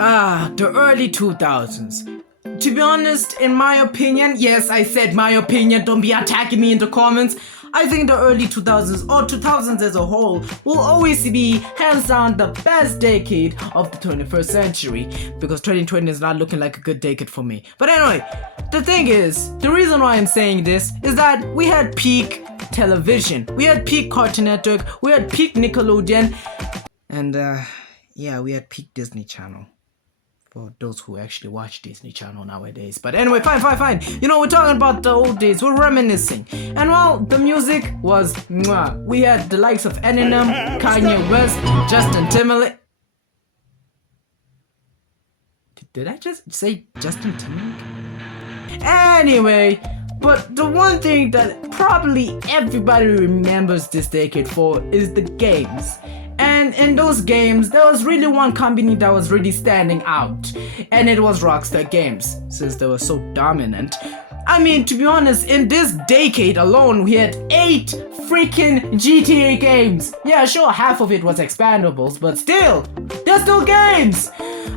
The early 2000s. To be honest, in my opinion, yes, I said my opinion, don't be attacking me in the comments. I think the early 2000s, or 2000s as a whole, will always be hands down the best decade of the 21st century, because 2020 is not looking like a good decade for me. But anyway, the thing is, the reason why I'm saying this is that we had peak television, we had peak Cartoon Network, we had peak Nickelodeon, and yeah, we had peak Disney Channel. For those who actually watch Disney Channel nowadays. But anyway, fine. You know, we're talking about the old days. We're reminiscing. And well, the music was mwah. We had the likes of Eminem, Kanye West, Justin Timberlake. Did I just say Justin Timberlake? Anyway, but the one thing that probably everybody remembers this decade for is the games. And in those games, there was really one company that was really standing out, and it was Rockstar Games, since they were so dominant. I mean, to be honest, in this decade alone, we had 8 freaking GTA games. Yeah, sure, half of it was expandables, but still, they're still games.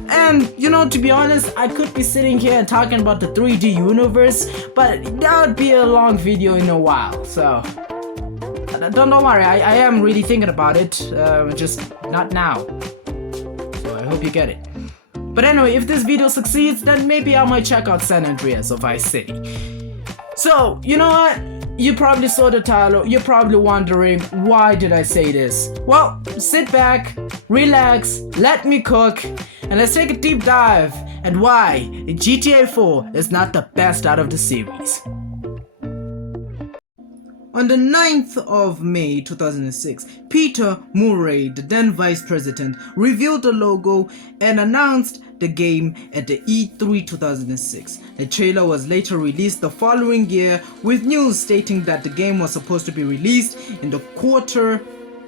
And, you know, to be honest, I could be sitting here and talking about the 3D universe, but that would be a long video in a while, so... Don't worry, I am really thinking about it, just not now. So I hope you get it. But anyway, if this video succeeds, then maybe I might check out San Andreas or Vice City. So, you know what? You probably saw the title, you're probably wondering, why did I say this? Well, sit back, relax, let me cook, and let's take a deep dive at why GTA 4 is not the best out of the series. On the 9th of May 2006, Peter Murray, the then vice president, revealed the logo and announced the game at the E3 2006. The trailer was later released the following year, with news stating that the game was supposed to be released in the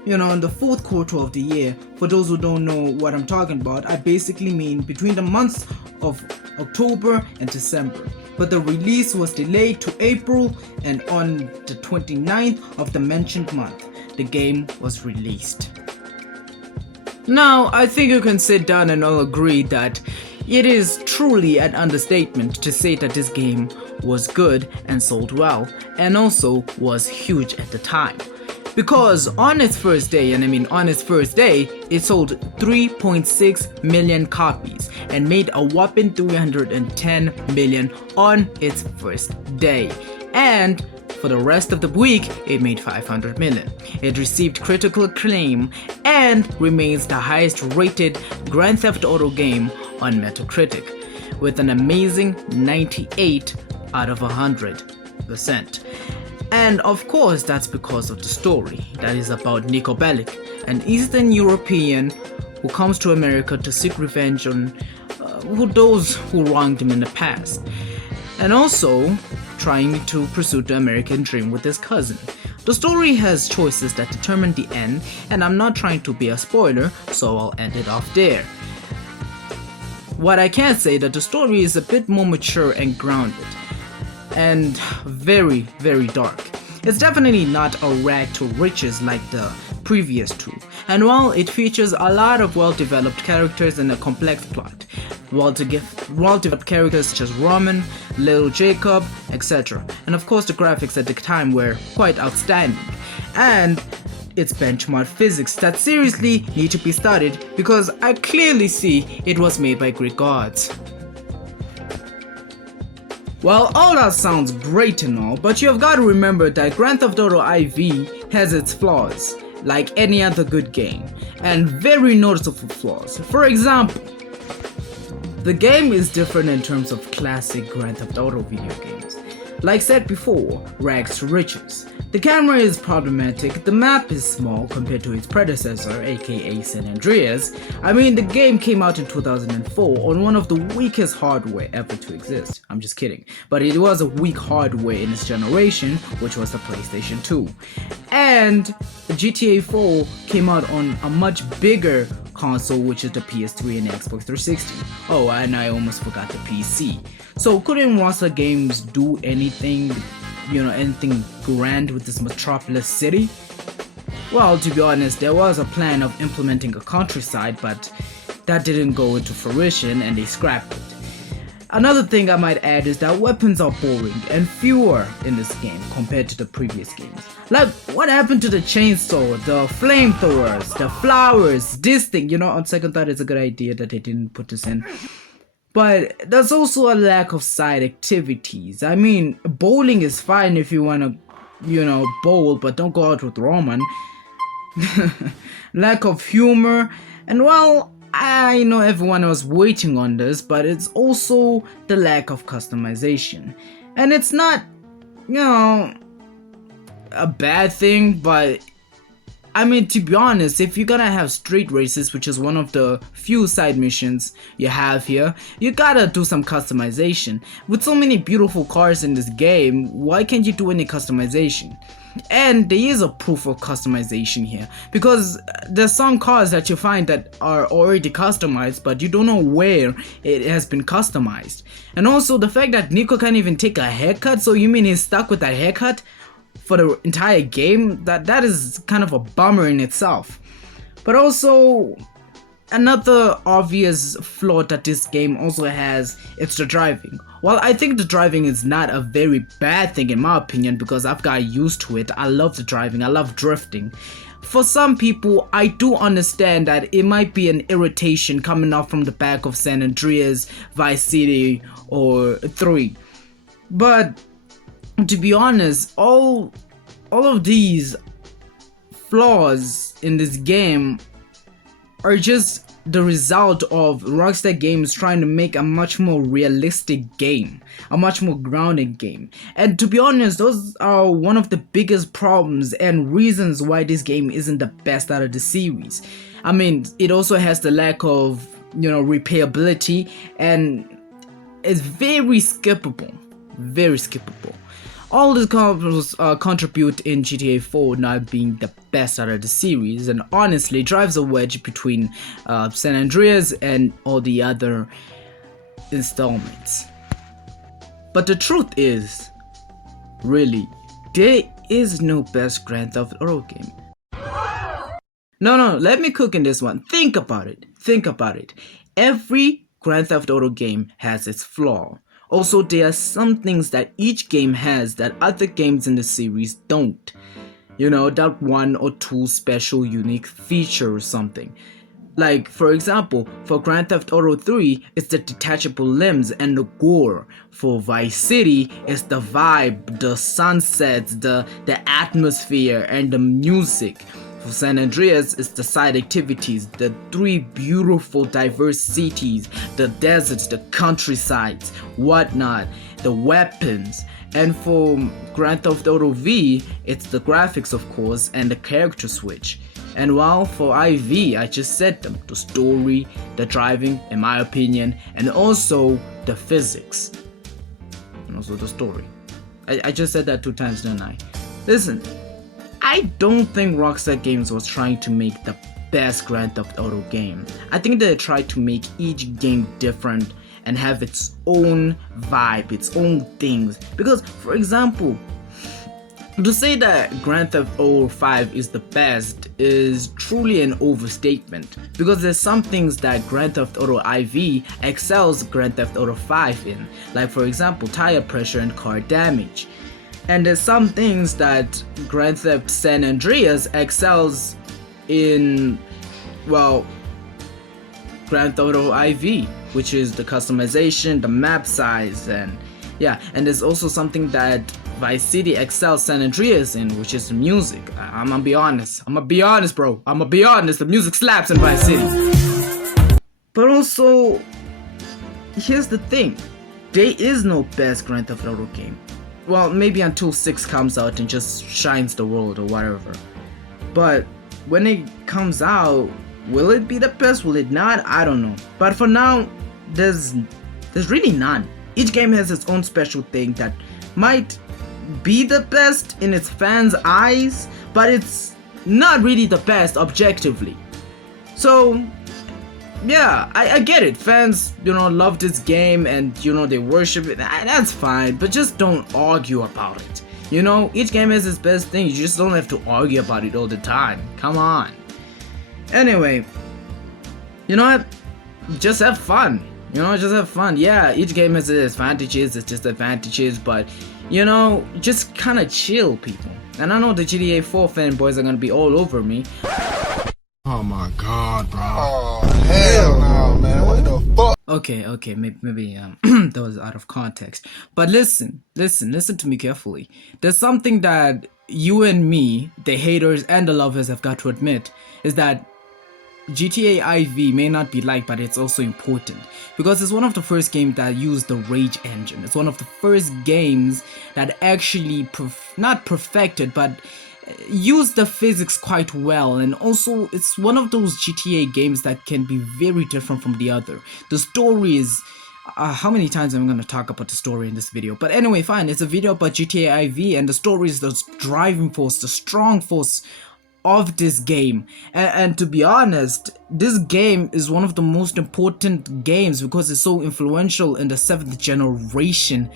in the 4th quarter of the year. For those who don't know what I'm talking about, I basically mean between the months of October and December. But the release was delayed to April, and on the 29th of the mentioned month, the game was released. Now, I think you can sit down and all agree that it is truly an understatement to say that this game was good and sold well, and also was huge at the time. Because on its first day, it sold 3.6 million copies and made a whopping 310 million on its first day. And for the rest of the week, it made 500 million. It received critical acclaim and remains the highest rated Grand Theft Auto game on Metacritic, with an amazing 98 out of 100%. And of course, that's because of the story that is about Niko Bellic, an Eastern European who comes to America to seek revenge on those who wronged him in the past, and also trying to pursue the American dream with his cousin. The story has choices that determine the end, and I'm not trying to be a spoiler, so I'll end it off there. What I can say that the story is a bit more mature and grounded, and very, very dark. It's definitely not a rag to riches like the previous two, and while it features a lot of well-developed characters and a complex plot, well-developed characters such as Roman, Little Jacob, etc. And of course the graphics at the time were quite outstanding, and its benchmark physics that seriously need to be studied, because I clearly see it was made by Greek gods. Well, all that sounds great and all, but you have got to remember that Grand Theft Auto IV has its flaws, like any other good game, and very noticeable flaws. For example, the game is different in terms of classic Grand Theft Auto video games. Like said before, rags to riches. The camera is problematic, the map is small compared to its predecessor, aka San Andreas. I mean, the game came out in 2004 on one of the weakest hardware ever to exist. I'm just kidding. But it was a weak hardware in its generation, which was the PlayStation 2. And GTA 4 came out on a much bigger console, which is the PS3 and Xbox 360. Oh, and I almost forgot the PC. So couldn't Rockstar Games do anything grand with this metropolis city? Well, to be honest, there was a plan of implementing a countryside, but that didn't go into fruition and they scrapped it. Another thing I might add is that weapons are boring and fewer in this game compared to the previous games. Like, what happened to the chainsaw, the flamethrowers, the flowers, this thing? You know, on second thought, it's a good idea that they didn't put this in. But there's also a lack of side activities. I mean, bowling is fine if you want to, you know, bowl, but don't go out with Roman. Lack of humor, and well, I know everyone was waiting on this, but it's also the lack of customization. And it's not, you know, a bad thing, but I mean, to be honest, if you're gonna have street races, which is one of the few side missions you have here, you gotta do some customization. With so many beautiful cars in this game, why can't you do any customization? And there is a proof of customization here, because there's some cars that you find that are already customized, but you don't know where it has been customized. And also the fact that Nico can't even take a haircut, so you mean he's stuck with that haircut for the entire game? That is kind of a bummer in itself. But also, another obvious flaw that this game also has, it's the driving. While I think the driving is not a very bad thing in my opinion, because I've got used to it. I love the driving, I love drifting. For some people, I do understand that it might be an irritation coming off from the back of San Andreas, Vice City, or 3. But to be honest, all of these flaws in this game are just the result of Rockstar Games trying to make a much more realistic game, a much more grounded game. And to be honest, those are one of the biggest problems and reasons why this game isn't the best out of the series. I mean, it also has the lack of, you know, replayability, and it's very skippable. Very skippable. All these contribute in GTA 4 not being the best out of the series, and honestly drives a wedge between San Andreas and all the other installments. But the truth is, really, there is no best Grand Theft Auto game. No, let me cook in this one. Think about it. Every Grand Theft Auto game has its flaw. Also, there are some things that each game has that other games in the series don't. You know, that one or two special unique feature or something. Like, for example, for Grand Theft Auto 3, it's the detachable limbs and the gore. For Vice City, it's the vibe, the sunsets, the atmosphere, and the music. For San Andreas, it's the side activities, the 3 beautiful diverse cities, the deserts, the countrysides, whatnot, the weapons. And for Grand Theft Auto V, it's the graphics of course, and the character switch. And while for IV, I just said them, the story, the driving, in my opinion, and also the physics. And also the story. I just said that 2 times, didn't I? Listen, I don't think Rockstar Games was trying to make the best Grand Theft Auto game. I think they tried to make each game different and have its own vibe, its own things. Because, for example, to say that Grand Theft Auto 5 is the best is truly an overstatement, because there's some things that Grand Theft Auto IV excels Grand Theft Auto 5 in, like for example tire pressure and car damage. And there's some things that Grand Theft San Andreas excels in, well, Grand Theft Auto IV, which is the customization, the map size, and yeah, and there's also something that Vice City excels San Andreas in, which is the music. I'm gonna be honest, bro. The music slaps in Vice City. But also, here's the thing. There is no best Grand Theft Auto game. Well, maybe until 6 comes out and just shines the world or whatever. But when it comes out, will it be the best? Will it not? I don't know. But for now, there's really none. Each game has its own special thing that might be the best in its fans' eyes, but it's not really the best objectively. So yeah, I get it. Fans, love this game and, they worship it. That's fine, but just don't argue about it. Each game has its best thing. You just don't have to argue about it all the time. Come on. Anyway, you know what? just have fun. You know, just have fun. Yeah, each game has its advantages, its disadvantages, but you know, just kind of chill, people. And I know the GTA 4 fanboys are gonna be all over me. Oh my god, bro. Oh, hell no, man. What the fuck? Okay, maybe that was out of context. But listen to me carefully. There's something that you and me, the haters and the lovers, have got to admit, is that GTA IV may not be liked, but it's also important because it's one of the first games that used the Rage engine. It's one of the first games that actually not perfected, but used the physics quite well, and also it's one of those GTA games that can be very different from the other. The story is how many times am I going to talk about the story in this video? But anyway, fine, it's a video about GTA IV, and the story is the driving force, the strong force of this game. And to be honest, this game is one of the most important games because it's so influential in the 7th generation.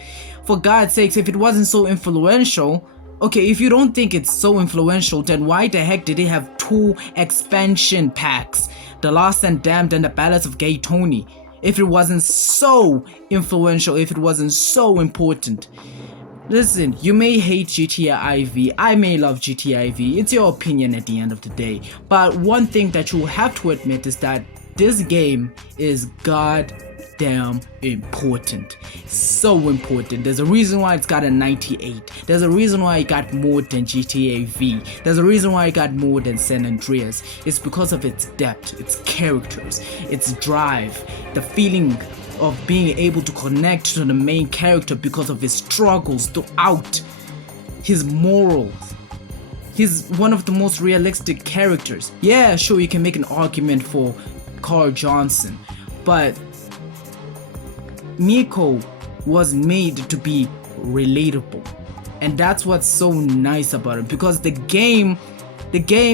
For God's sakes, if it wasn't so influential, okay, if you don't think it's so influential, then why the heck did they have 2 expansion packs, The Lost and Damned and the Ballads of Gay Tony, if it wasn't so influential, if it wasn't so important? Listen, you may hate GTA IV, I may love GTA IV, it's your opinion at the end of the day. But one thing that you have to admit is that this game is goddamn important. So important. There's a reason why it's got a 98. There's a reason why it got more than GTA V. There's a reason why it got more than San Andreas. It's because of its depth, its characters, its drive, the feeling of being able to connect to the main character because of his struggles throughout, his morals. He's one of the most realistic characters. Yeah, sure, you can make an argument for Carl Johnson, but Miko was made to be relatable, and that's what's so nice about it, because the game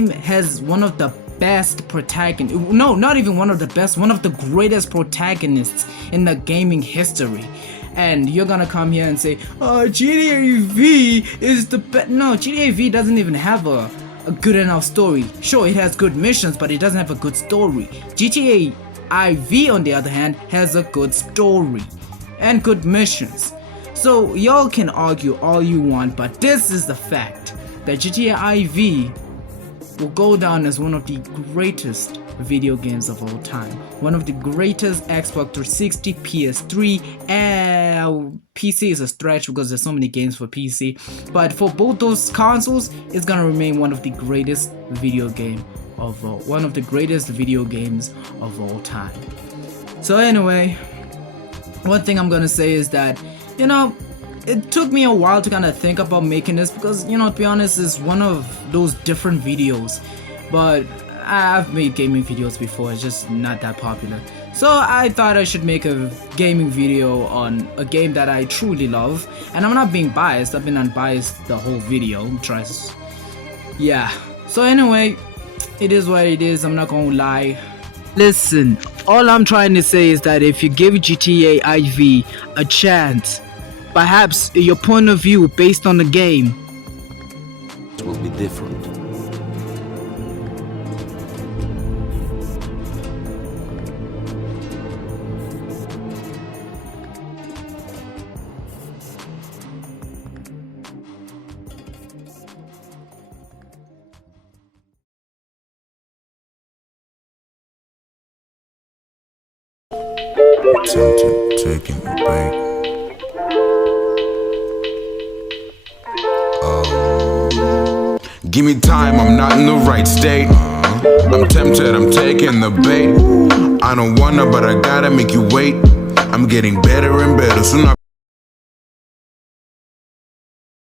has one of the best protagonists, no, not even one of the best, one of the greatest protagonists in the gaming history. And you're gonna come here and say, oh, GTA V is the best. No, GTA V doesn't even have a good enough story. Sure, it has good missions, but it doesn't have a good story. GTA IV, on the other hand, has a good story and good missions. So y'all can argue all you want, but this is the fact that GTA IV will go down as one of the greatest video games of all time. One of the greatest Xbox 360, PS3, and PC is a stretch because there's so many games for PC. But for both those consoles, it's gonna remain one of the greatest video games of all time. So anyway, one thing I'm gonna say is that, you know, it took me a while to kind of think about making this because, you know, to be honest, it's one of those different videos, but I've made gaming videos before, it's just not that popular. So I thought I should make a gaming video on a game that I truly love, and I'm not being biased, I've been unbiased the whole video, trust. Yeah, so anyway, it is what it is, I'm not gonna lie. Listen, all I'm trying to say is that if you give GTA IV a chance, perhaps your point of view based on the game will be different. Tempted, taking the bait. Give me time, I'm not in the right state. I'm tempted, I'm taking the bait. I don't wanna, but I gotta make you wait. I'm getting better and better, soon I'll